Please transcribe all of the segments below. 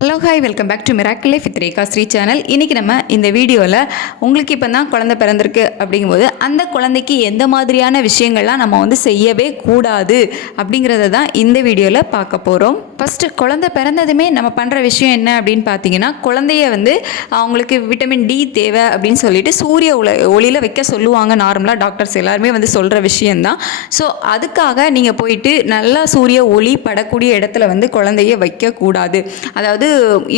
Hello hi welcome back to miracle life with Rekha Sri channel. இன்றைக்கி நம்ம இந்த வீடியோவில் உங்களுக்கு இப்போ தான் குழந்தை பிறந்திருக்கு அப்படிங்கும்போது அந்த குழந்தைக்கு எந்த மாதிரியான விஷயங்கள்லாம் நம்ம வந்து செய்யவே கூடாது அப்படிங்கிறத தான் இந்த வீடியோவில் பார்க்க போகிறோம். ஃபஸ்ட்டு குழந்தை பிறந்ததுமே நம்ம பண்ணுற விஷயம் என்ன அப்படின்னு பார்த்தீங்கன்னா, குழந்தைய வந்து அவங்களுக்கு விட்டமின் டி தேவை அப்படின்னு சொல்லிட்டு சூரிய ஒளியில் வைக்க சொல்லுவாங்க. நார்மலாக டாக்டர்ஸ் எல்லாருமே வந்து சொல்கிற விஷயந்தான். ஸோ அதுக்காக நீங்கள் போயிட்டு நல்லா சூரிய ஒளி படக்கூடிய இடத்துல வந்து குழந்தைய வைக்கக்கூடாது. அதாவது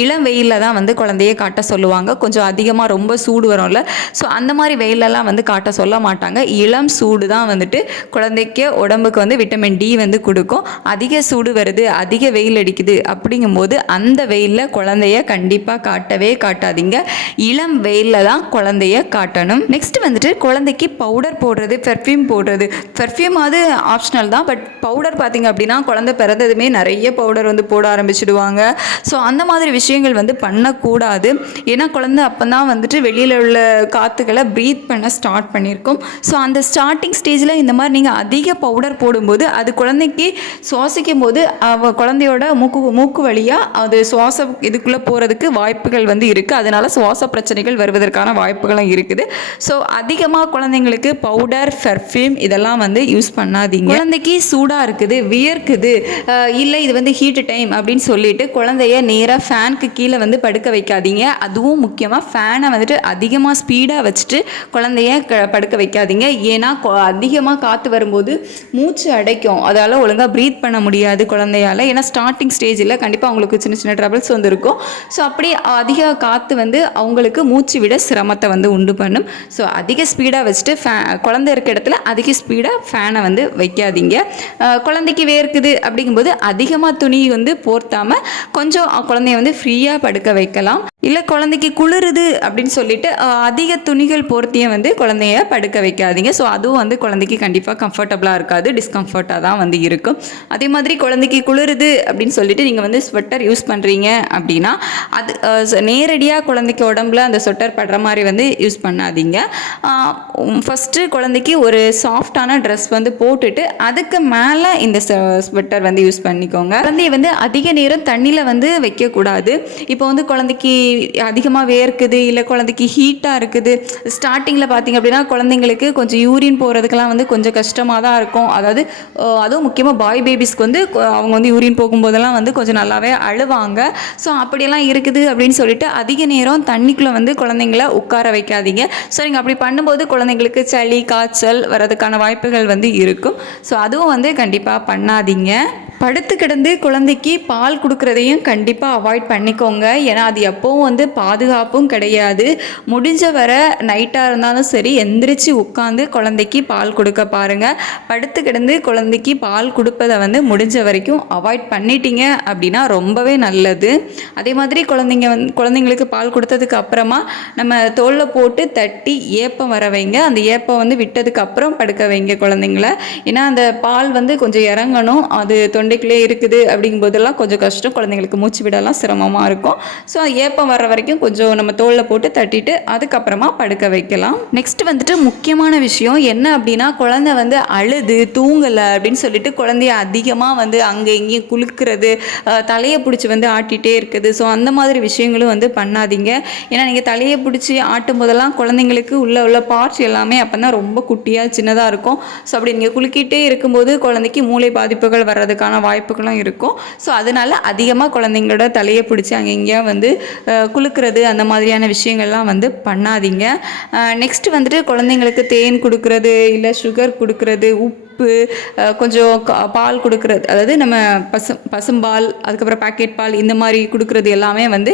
இளம் வெயிலில் தான் வந்து குழந்தைய காட்ட சொல்லுவாங்க. கொஞ்சம் அதிகமாக ரொம்ப சூடு வரும்ல, ஸோ அந்த மாதிரி வெயிலெல்லாம் வந்து காட்ட சொல்ல மாட்டாங்க. இளம் சூடு தான் வந்துட்டு குழந்தைக்கு உடம்புக்கு வந்து விட்டமின் டி வந்து கொடுக்கும். அதிக சூடு வருது, அதிக வெயில் அடிக்குது அப்படிங்கும்போது அந்த வெயிலில் குழந்தைய கண்டிப்பாக காட்டவே காட்டாதீங்க. இளம் வெயிலில் தான் குழந்தைய காட்டணும். நெக்ஸ்ட் வந்துட்டு குழந்தைக்கு பவுடர் போடுறது, பெர்ஃப்யூம் போடுறது. பெர்ஃப்யூம் அது ஆப்ஷனல் தான், பட் பவுடர் பார்த்திங்க அப்படின்னா குழந்தை பிறந்ததுமே நிறைய பவுடர் வந்து போட ஆரம்பிச்சிடுவாங்க. ஸோ அந்த மாதிரி விஷயங்கள் வந்து பண்ணக்கூடாது. ஏன்னா குழந்தை அப்போ தான் வந்துட்டு வெளியில் உள்ள காற்றுகளை ப்ரீத் பண்ண ஸ்டார்ட் பண்ணியிருக்கோம். ஸோ அந்த ஸ்டார்டிங் ஸ்டேஜில் இந்த மாதிரி நீங்கள் அதிக பவுடர் போடும்போது அது குழந்தைக்கு சுவாசிக்கும் போது குழந்தையோட மூக்கு வழியாக அது சுவாச இதுக்குள்ளே போகிறதுக்கு வாய்ப்புகள் வந்து இருக்குது. அதனால் சுவாச பிரச்சனைகள் வருவதற்கான வாய்ப்புகளும் இருக்குது. ஸோ அதிகமாக குழந்தைங்களுக்கு பவுடர், பெர்ஃப்யூம் இதெல்லாம் வந்து யூஸ் பண்ணாதீங்க. குழந்தைக்கு சூடாக இருக்குது, வியர்க்குது, இல்லை இது வந்து ஹீட் டைம் அப்படின்னு சொல்லிட்டு குழந்தைய நேராக ஃபேனுக்கு கீழே வந்து படுக்க வைக்காதீங்க. அதுவும் முக்கியமாக ஃபேனை வந்துட்டு அதிகமாக ஸ்பீடாக வச்சுட்டு குழந்தைய படுக்க வைக்காதீங்க. ஏன்னா அதிகமாக காற்று வரும்போது மூச்சு அடைக்கும், அதால் ஒழுங்காக ப்ரீத் பண்ண முடியாது குழந்தையால். ஏன்னா ஸ்டார்டிங் ஸ்டேஜில் கண்டிப்பாக அவங்களுக்கு சின்ன சின்ன ட்ரபிள்ஸ் வந்து இருக்கும். ஸோ அப்படி அதிக காற்று வந்து அவங்களுக்கு மூச்சு விட சிரமத்தை வந்து உண்டு பண்ணும். ஸோ அதிக ஸ்பீடாக வச்சுட்டு குழந்தை இருக்க இடத்துல அதிக ஸ்பீடாக ஃபேனை வந்து வைக்காதீங்க. குழந்தைக்கு வேர்க்குது அப்படிங்கும்போது அதிகமாக துணி வந்து போர்த்தாமல் கொஞ்சம் குழந்தைய வந்து ஃப்ரீயாக படுக்க வைக்கலாம். இல்லை குழந்தைக்கு குளிருது அப்படின்னு சொல்லிட்டு அதிக துணிகள் போர்த்தியும் வந்து குழந்தைய படுக்க வைக்காதீங்க. ஸோ அதுவும் வந்து குழந்தைக்கு கண்டிப்பாக கம்ஃபர்டபுளாக இருக்காது, டிஸ்கம்ஃபர்ட்டாக தான் வந்து இருக்கும். அதே மாதிரி குழந்தைக்கு குளிருது அப்படின்னு சொல்லிட்டு நீங்கள் வந்து ஸ்வெட்டர் யூஸ் பண்ணுறீங்க அப்படின்னா அது நேரடியாக குழந்தைக்கு உடம்புல அந்த ஸ்வெட்டர் படுற மாதிரி வந்து யூஸ் பண்ணாதீங்க. ஃபஸ்ட்டு குழந்தைக்கு ஒரு சாஃப்டான ட்ரெஸ் வந்து போட்டுட்டு அதுக்கு மேலே இந்த ஸ்வெட்டர் வந்து யூஸ் பண்ணிக்கோங்க. குழந்தைய வந்து அதிக நேரம் தண்ணியில் வந்து வைக்கக்கூடாது. இப்போ வந்து குழந்தைக்கு அதிகமாக வேர்க்குது, இல்லை குழந்தைக்கு ஹீட்டாக இருக்குது, ஸ்டார்டிங்கில் பார்த்திங்க அப்படின்னா குழந்தைங்களுக்கு கொஞ்சம் யூரின் போகிறதுக்கெல்லாம் வந்து கொஞ்சம் கஷ்டமாக தான் இருக்கும். அதாவது அதுவும் முக்கியமாக பாய் பேபிஸ்க்கு வந்து அவங்க வந்து யூரின் போகும்போதெல்லாம் வந்து கொஞ்சம் நல்லாவே அழுவாங்க. ஸோ அப்படியெல்லாம் இருக்குது அப்படின்னு சொல்லிட்டு அதிக நேரம் தண்ணிக்குள்ளே வந்து குழந்தைங்கள உட்கார வைக்காதீங்க. ஸோ நீங்கள் அப்படி பண்ணும்போது குழந்தைங்களுக்கு சளி, காய்ச்சல் வரதுக்கான வாய்ப்புகள் வந்து இருக்கும். ஸோ அதுவும் வந்து கண்டிப்பாக பண்ணாதீங்க. படுத்து கிடந்து குழந்தைக்கு பால் கொடுக்குறதையும் கண்டிப்பாக அவாய்ட் பண்ணிக்கோங்க. ஏன்னா அது எப்போவும் வந்து பாதுகாப்பும் கிடையாது. முடிஞ்ச வர நைட்டாக இருந்தாலும் சரி எந்திரிச்சு உட்காந்து குழந்தைக்கு பால் கொடுக்க பாருங்கள். படுத்து கிடந்து குழந்தைக்கு பால் கொடுப்பதை வந்து முடிஞ்ச வரைக்கும் அவாய்ட் பண்ணிட்டீங்க அப்படின்னா ரொம்பவே நல்லது. அதே மாதிரி குழந்தைங்களுக்கு பால் கொடுத்ததுக்கு அப்புறமா நம்ம தோளில் போட்டு தட்டி ஏப்பம் வர வைங்க. அந்த ஏப்பம் வந்து விட்டதுக்கு அப்புறம் படுக்க வைங்க குழந்தைங்கள. ஏன்னா அந்த பால் வந்து கொஞ்சம் இறங்கணும், அது தொண்டைக்குள்ளே இருக்குது அப்படிங்கும்போதெல்லாம் கொஞ்சம் கஷ்டம், குழந்தைங்களுக்கு மூச்சு விடலாம் சிரமமாக இருக்கும். ஸோ ஏப்பம் வர்ற வரைக்கும் கொஞ்சம் நம்ம தோளில் போட்டு தட்டிட்டு அதுக்கப்புறமா படுக்க வைக்கலாம். நெக்ஸ்ட் வந்துட்டு முக்கியமான விஷயம் என்ன அப்படின்னா, குழந்தை வந்து அழுது தூங்கலை அப்படின்னு சொல்லிட்டு குழந்தைய அதிகமாக வந்து அங்கே இங்கேயும் குலுக்கிறது, தலையை பிடிச்சி வந்து ஆட்டிகிட்டே இருக்குது. ஸோ அந்த மாதிரி விஷயங்களும் வந்து பண்ணாதீங்க. ஏன்னா நீங்கள் தலையை பிடிச்சி ஆட்டும் போதெல்லாம் குழந்தைங்களுக்கு உள்ள பார்ட்ஸ் எல்லாமே அப்போ தான் ரொம்ப குட்டியாக சின்னதாக இருக்கும். ஸோ அப்படி நீங்கள் குலுக்கிட்டே இருக்கும்போது குழந்தைக்கு மூளை பாதிப்புகள் வர்றதுக்கான வாய்ப்புகளும் இருக்கும். ஸோ அதனால் அதிகமாக குழந்தைங்களோட தலையை பிடிச்சி அங்கே இங்கேயா வந்து குலுக்கிறது அந்த மாதிரியான விஷயங்கள்லாம் வந்து பண்ணாதீங்க. நெக்ஸ்ட் வந்துட்டு குழந்தைங்களுக்கு தேன் கொடுக்குறது, இல்லை சுகர் கொடுக்குறது, உப்பு, கொஞ்சம் பால் கொடுக்குறது, அதாவது நம்ம பசும்பால், அதுக்கப்புறம் பேக்கெட் பால் இந்த மாதிரி கொடுக்குறது எல்லாமே வந்து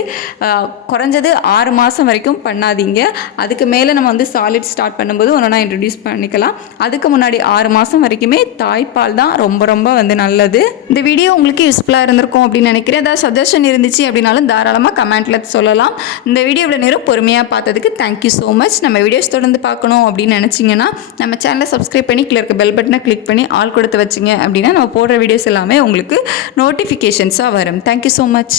குறைஞ்சது 6 மாதம் வரைக்கும் பண்ணாதீங்க. அதுக்கு மேலே நம்ம வந்து சாலிட் ஸ்டார்ட் பண்ணும்போது ஒன்றா இன்ட்ரடியூஸ் பண்ணிக்கலாம். அதுக்கு முன்னாடி 6 மாதம் வரைக்குமே தாய்ப்பால் தான் ரொம்ப ரொம்ப வந்து நல்லது. இந்த வீடியோ உங்களுக்கு யூஸ்ஃபுல்லாக இருந்திருக்கும் அப்படின்னு நினைக்கிறேன். ஏதாவது சஜஷன் இருந்துச்சு அப்படின்னாலும் தாராளமாக கமெண்ட்டில் சொல்லலாம். இந்த வீடியோ இவ்வளோ நேரம் பொறுமையாக பார்த்ததுக்கு தேங்க்யூ ஸோ மச். நம்ம வீடியோஸ் தொடர்ந்து பார்க்கணும் அப்படின்னு நினச்சிங்கன்னா நம்ம சேனலை சப்ஸ்கிரைப் பண்ணி கீழே இருக்க பெல் பட்டனை கிளிக் பண்ணி ஆல் கொடுத்து வச்சிங்க அப்படின்னா நம்ம போடுற வீடியோஸ் எல்லாமே உங்களுக்கு நோட்டிஃபிகேஷன்ஸாக வரும். Thank you so much.